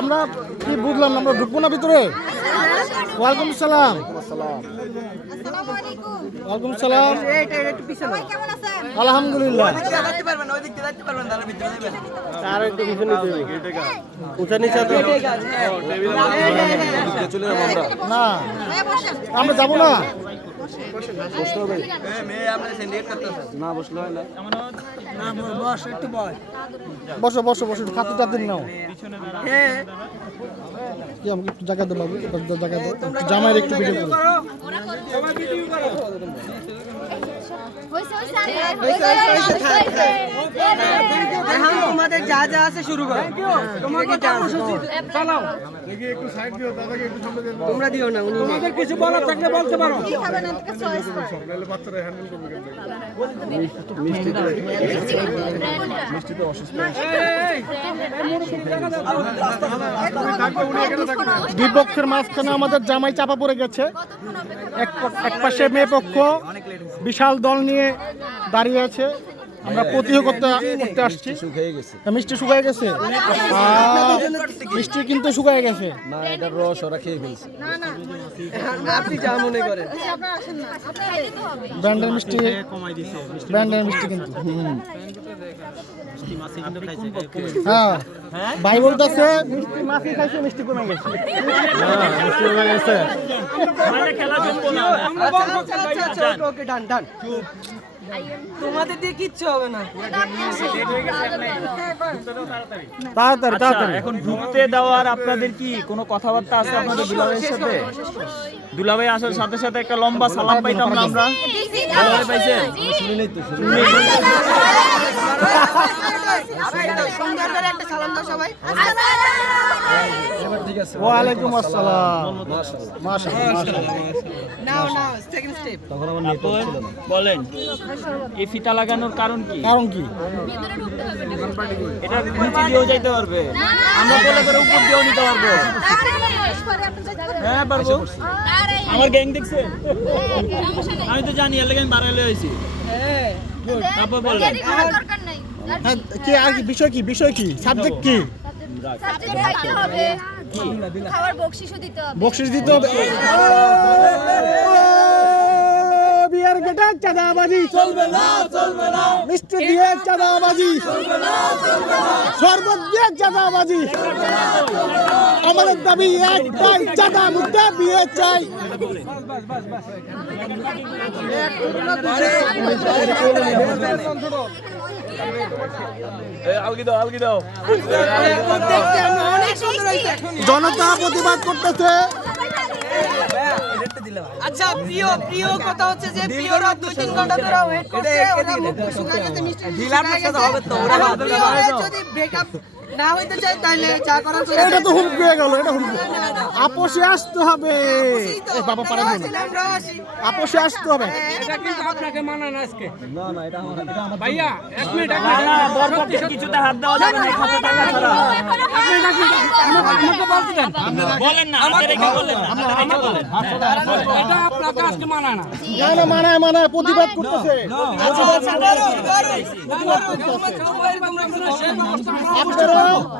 আমরা কি বুঝলাম আমরা ঢুকবো না ভিতরে? ওয়ালাইকুম সালাম। ওয়ালাইকুম সালাম। আলহামদুলিল্লাহ। আর একটু উঁচা নিচে না আমরা যাব না। আমরা সিন্ডিকেট করতেছে না বসল হয় না। বসো বসো। বসো একটু খাতে টাতে নাও। কি আমাকে একটু জায়গা দাও জায়গা দাও একটু জামাইয়ের একটু ভিডিও করো। যা যা আছে শুরু করো। তোমাকে চালাও। তোমরা দিও না উনি তোমাদের কিছু বলার থাকলে বলতে পারো। কি খাবেন আজকে চয়েস করে। দুই পক্ষের মাঝখানে আমাদের জামাই চাপা পড়ে গেছে। এক পাশে মেয়ে পক্ষ বিশাল দল নিয়ে দাঁড়িয়ে আছে। আমরা প্রতিহ করতে করতে আসছি হ্যাঁ, মিষ্টি শুকায় গেছে মিষ্টি কিন্তু শুকায় গেছে না না আপনি যা মনে করেন না খাইতে তো হবে ব্র্যান্ডের মিষ্টি ব্র্যান্ডের কিন্তু। হ্যাঁ ভাই বলতেছে মিষ্টি মাছি খাইছে মিষ্টি কমে গেছে হ্যাঁ মিষ্টি কমে গেছে আচ্ছা আচ্ছা আচ্ছা ওকে ওকে ডান ডান তোমাদের দিয়ে কিচ্ছু হবে না। তাড়াতাড়ি তাড়াতাড়ি। এখন ঢুকতে দেওয়ার আপনাদের কি কোনো কথাবার্তা আছে আপনাদের দুলাভাইয়ের সাথে? দুলাভাই আসার সাথে সাথে একটা লম্বা সালাম পাইতাম না আমরা? দুলাভাই পাইছেন? সুন্দর করে একটা সালাম দাও সবাই ওয়ালাইকুম আসসালাম। মাশাআল্লাহ। আপু, বলেন এই ফিতা লাগানোর কারণ কি কারণ কি এটা নিচে দিয়েও যাইতে পারবে আমরা বলে করে উপর দিয়েও নিতে পারব হ্যাঁ পারব আমার গ্যাং দেখছে আমি তো জানি এলাকা আমি বাড়াইলে হয়েছি হ্যাঁ তারপর বললেন দরকার নাই হ্যাঁ কি আর কি বিষয় কি বিষয় কি সাবজেক্ট কি সাবজেক্ট হবে বকশিশও দিতে হবে বকশিস দিতে হবে বিয়ার গেটা চাঁদাবাজি চলবে না চলবে না মিষ্টি দিয়ে চাঁদাবাজি চলবে না চলবে না শরবত দিয়ে চাঁদাবাজি আমাদের দাবি একটাই চাঁদা মুক্ত বিয়ে চাই আলগি দাও আলগি জনতা প্রতিবাদ করতেছে। আচ্ছা প্রিয় প্রিয় কথা হচ্ছে যে প্রিয়রা দুই তিন ঘণ্টা ধরে ওয়েট করছে ওরা মুখ শুকায় গেছে মিষ্টি শুকায় গেছে। হবে তো ওরা যদি ব্রেকআপ না হইতে যা করার করে এটা তো হুমকি হয়ে গেল এটা হুমকি আপোষে আসতে হবে এ বাবা পারেন না আপোষে আসতে হবে বরপক্ষে কিছুতে হাত দেওয়া যাবে না এই খাতে টাকা ছাড়া বলেন না হাতে রেখে বললেন না রেখে বলেন না না মানায় মানায় প্রতিবাদ করতেছে আপনারা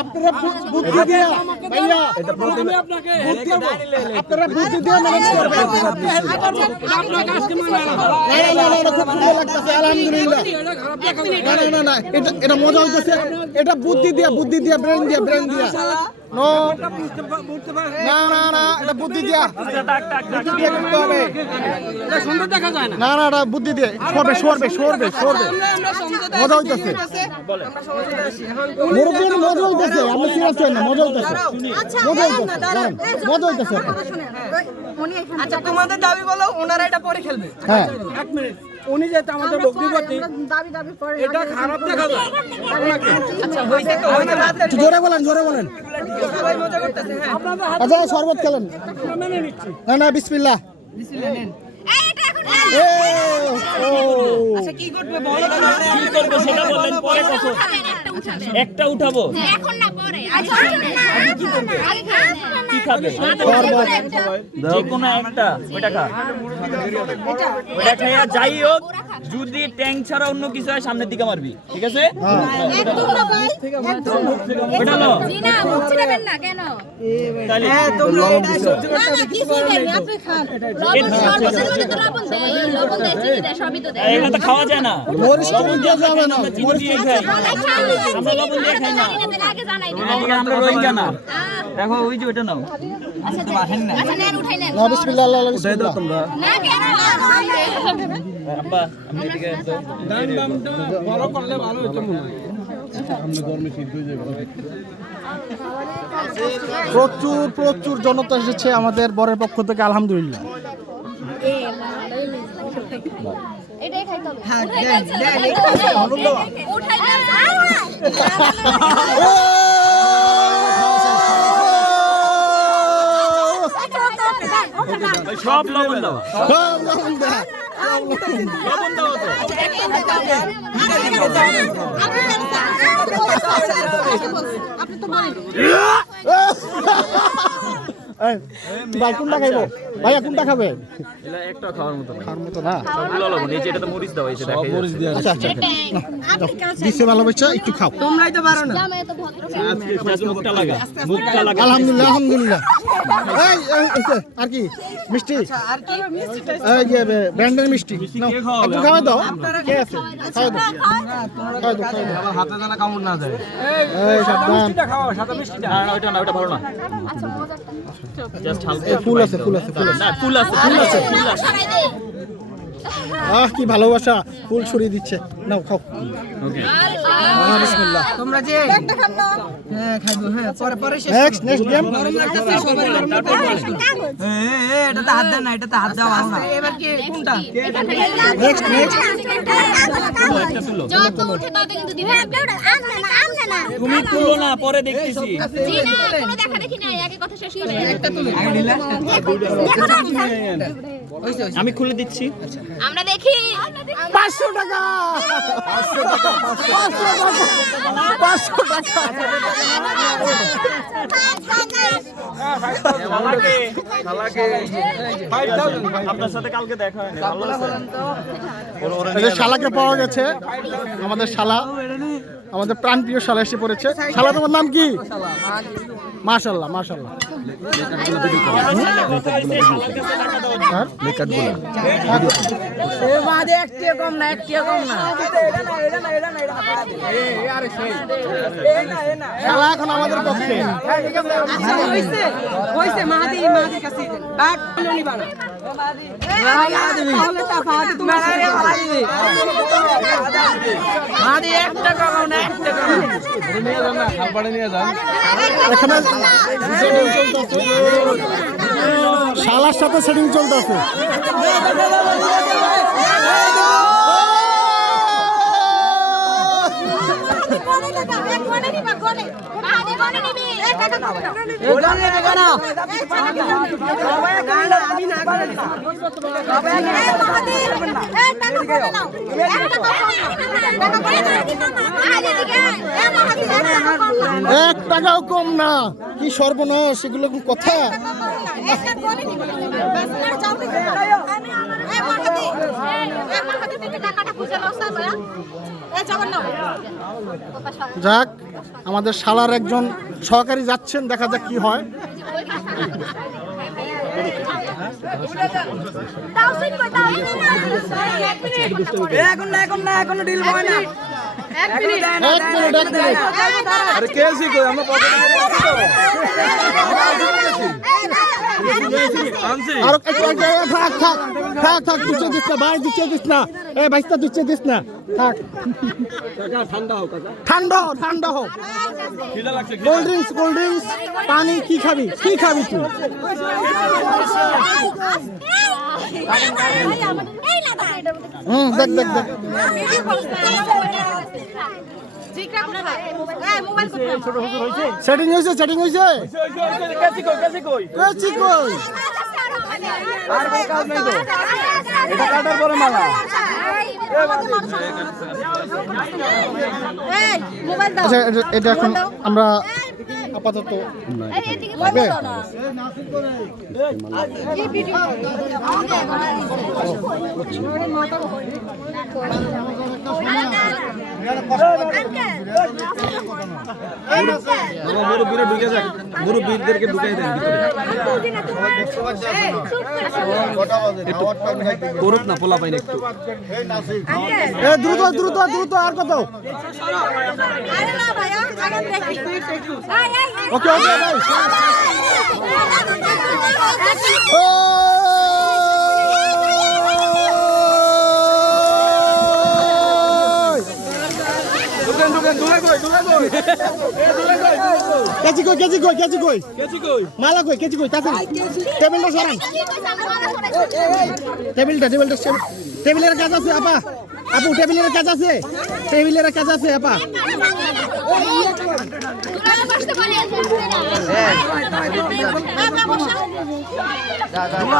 আপনারা বুদ্ধি দিয়ে। ভাইয়া বুদ্ধি- আপনারা বুদ্ধি দিয়ে ম্যানেজ করবেন না, না, না, না, না, খুব সুন্দর লাগতেছে আলহামদুলিল্লাহ না না না না এটা এটা মজা হইতেছে। এটা বুদ্ধি দিয়া বুদ্ধি দিয়া ব্রেন দিয়া ব্রেন দিয়া। নো। না না না এটা বুদ্ধি দিয়া। বুদ্ধি দিয়ে করতে হবে। না। না এটা বুদ্ধি দিয়ে। সরবে সরবে সরবে সরবে। মজা হইতেছে। মুরব্বী মজা হইতেছে সিরিয়াস হই না মজা হইতেছে। আচ্ছা মজা হইতেছে মজা হইতেছে। উনি আচ্ছা তোমাদের দাবি বলো ওনারা এটা পরে খেলবে। হ্যাঁ। উনি যেটা আমাদের আমরা দাবি দাবি পরে এটা খারাপ দেখা যায়। আচ্ছা হইছে তো হইছে। জোরে বলেন জোরে বলেন। সবাই মজা করতেছে হ্যাঁ। আচ্ছা শরবত খেলেন। না না বিসমিল্লাহ। এ ও আচ্ছা কি করবে? বলো কি করব সেটা বললেন পরে কখন একটা উঠাবো। এখন না পরে। আগে কি করবে? কি খাবে। যে কোনো একটা ওইটা খা। ওইটা খাইয়া যাই হোক যদি ট্যাঙ্ক ছাড়া অন্য কিছু হয় সামনের দিকে মারবি। ঠিক আছে? হ্যাঁ। খাওয়া যায় না। আমরা রোহিঙ্গা না। দেখো ওই যে ওটা নাও। আচ্ছা একটু। প্রচুর প্রচুর জনতা এসেছে আমাদের বরের পক্ষ থেকে আলহামদুলিল্লাহ। এটাই খাইতে হবে। হ্যাঁ, সব লবণ দাও সব লবণ দেয়া। লবণ দাও তো এই, ভাই খাইবো ভাইয়া কোনটা খাবে এলা একটা খাওয়ার মতো না। খাওয়ার মতো না? সবগুলো লবণ এই যে এটা তো মরিচ দাও এই যে দেখাই মরিচ দিয়ে আচ্ছা আচ্ছা দিচ্ছে ভালো একটু খাও। তোমরাই তো পারো না। জামাই মুখটা লাগা। মুখটা লাগা। আলহামদুলিল্লাহ আলহামদুলিল্লাহ। এই, এই, এই যে, আর কি? মিষ্টি? আর কি? মিষ্টিটা এই যে ব্র্যান্ডের মিষ্টি। নাও, কে খাওয়াবে? একটু খাওয়াই দাও। কে আছে? খাওয়াই দাও। খাওয়াই দাও। খাওয়াই হাতে জানা কামড় না যায় এই সাবধান। না না, ওইটা না ওইটা ভালো না। জাস্ট হালকা ফুল আছে ফুল আছে ফুল আছে। না ফুল আছে ফুল আছে ফুল আছে। আহ কি ভালোবাসা ফুল ছড়িয়ে দিচ্ছে। নাও খাও। বিসমিল্লাহ তোমরা যে হ্যাঁ খাইবো হ্যাঁ পরে পরে শেষ নেক্সট নেক্সট গেম এটা তো হাত দেন না এটা তো হাত দেওয়া না এবার কি কোনটা? নেক্সট নেক্সট যত উঠে তত কিন্তু দিবে তুমি তুলো না পরে দেখতেছি। জি না কোনো দেখা দেখি নাই আগে কথা শেষ যায় আমি খুলে দিচ্ছি। আমরা দেখি। পাঁচশো টাকা। পাঁচশো টাকা পাঁচশো টাকা। শালাকে শালাকে। আপনার সাথে কালকে দেখা হয়নি ভালো আছে। ওর ওরে এই যে শালাকে পাওয়া গেছে আমাদের শালা আমাদের প্রাণপ্রিয় শালা এসে পড়েছে। শালা তোমার নাম কি? মাশাল্লাহ মাশাল্লাহ হ্যাঁ? এ বাদে একটি কম না একটি কম না শালা এখন আমাদের পক্ষে হইছে হইছে মাহাদি মাহাদি কাছে বাট ননি বানা তাহলে তা ফাদি তুমি মাহাদি একটা কম না শালার সাথে সেটিং চলতেছে আমি টাকাও কম না। কি সর্বনাশ এগুলো কোন কথা? যাক আমাদের শালার একজন সহকারী যাচ্ছেন দেখা যাক কি হয়। এখন না এখন না এখন ডিল হয় না। এক মিনিট এক মিনিট এক মিনিট আরে কে শিখো আমরা আনছি আর একটু একটু থাক থাক থাক থাক দিচ্ছে দিস না ভাই দিচ্ছে দিস না এ ভাইস্তা দিচ্ছে দিস না থাক ঠান্ডা হোক ঠান্ডা হোক কোল্ড ড্রিঙ্কস কোল্ড ড্রিঙ্কস পানি কি খাবি কি খাবি তুই হুম দেখ দেখ দেখ সেটিং হয়েছে সেটিং হয়েছে কাছি কই কাছি কই কেছি কই আর কোনো কাজ নাই তো এটা কাটার পরে মালা মোবাইল দাও আচ্ছা এটা- এটা এখন আমরা আপাতত না মুরব্বীরা ঢুকে যাক মুরব্বীদেরকে ঢুকাই দেন করুক না পোলা পাইন একটু দ্রুত দ্রুত দ্রুত আর কত ওকে ওকে ভাই কেজি কই কেজি কই কেজি কই? মালা কই কেজি কই তাড়াতাড়ি টেবিলটা সরান। টেবিলটা টেবিলটা। টেবিলের কাজ আছে আপা। আপু টেবিলের কাজ আছে? টেবিলের কাজ আছে আপা।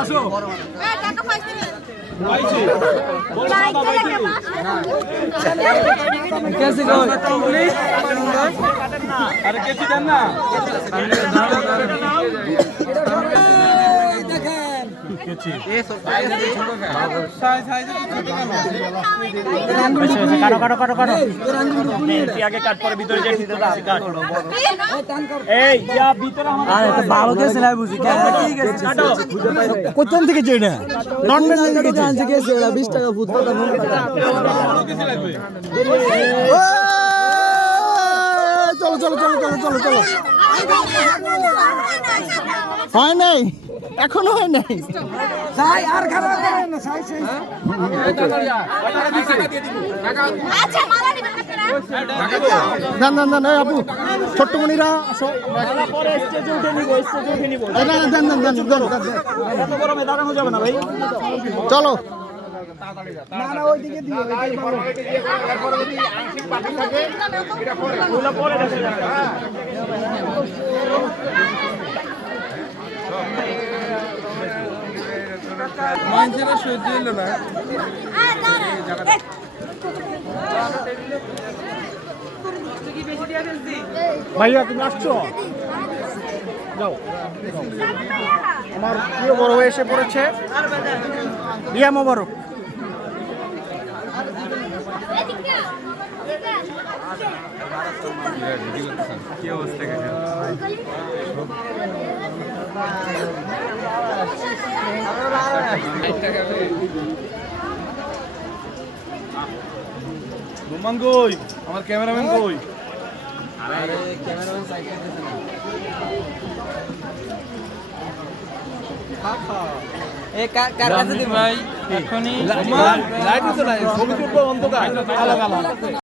আসো কেছি কই আরে কেছি দেন না। কাটো কাটো কাটো কাটো তুই আগে কাট পরে ভিতরে কাট এই ইয়া ভিতরে আরে তো ভালো কেছে না বুঝি কাটো কোথা থেকে চেয়ে না নন ভেজ থেকে ওরা 20 টাকা ফুট পাতা চলো চলো চলো চলো চলো চলো হয় নাই এখনও হয় নাই আচ্ছা মালা নিবেন আপনারা দেন দেন দেন আপু ছোট্ট মনিরা আসো পরে স্টেজে উঠে নিব স্টেজে উঠে নিব এই দেন দেন দেন দেন দেন, দেন, দেন। এত গরমে দাঁড়ানো যাবে না ভাই চলো ওগুলো পরে দেখা যাবে মানুষেরা সহ্য হইল না? ভাইয়া তুমি আসছো? যাও। আমার প্রিয় বড় হয়ে এসে পড়েছে। রিয়া মোবারক। কি অবস্থা রোমান কই আমার ক্যামেরাম্যান কই? আরে ক্যামেরাম্যান সাইকেল এ কার কাছে ভাই এখনি লাইট তো নাই ছবি তুলবো অন্ধকার।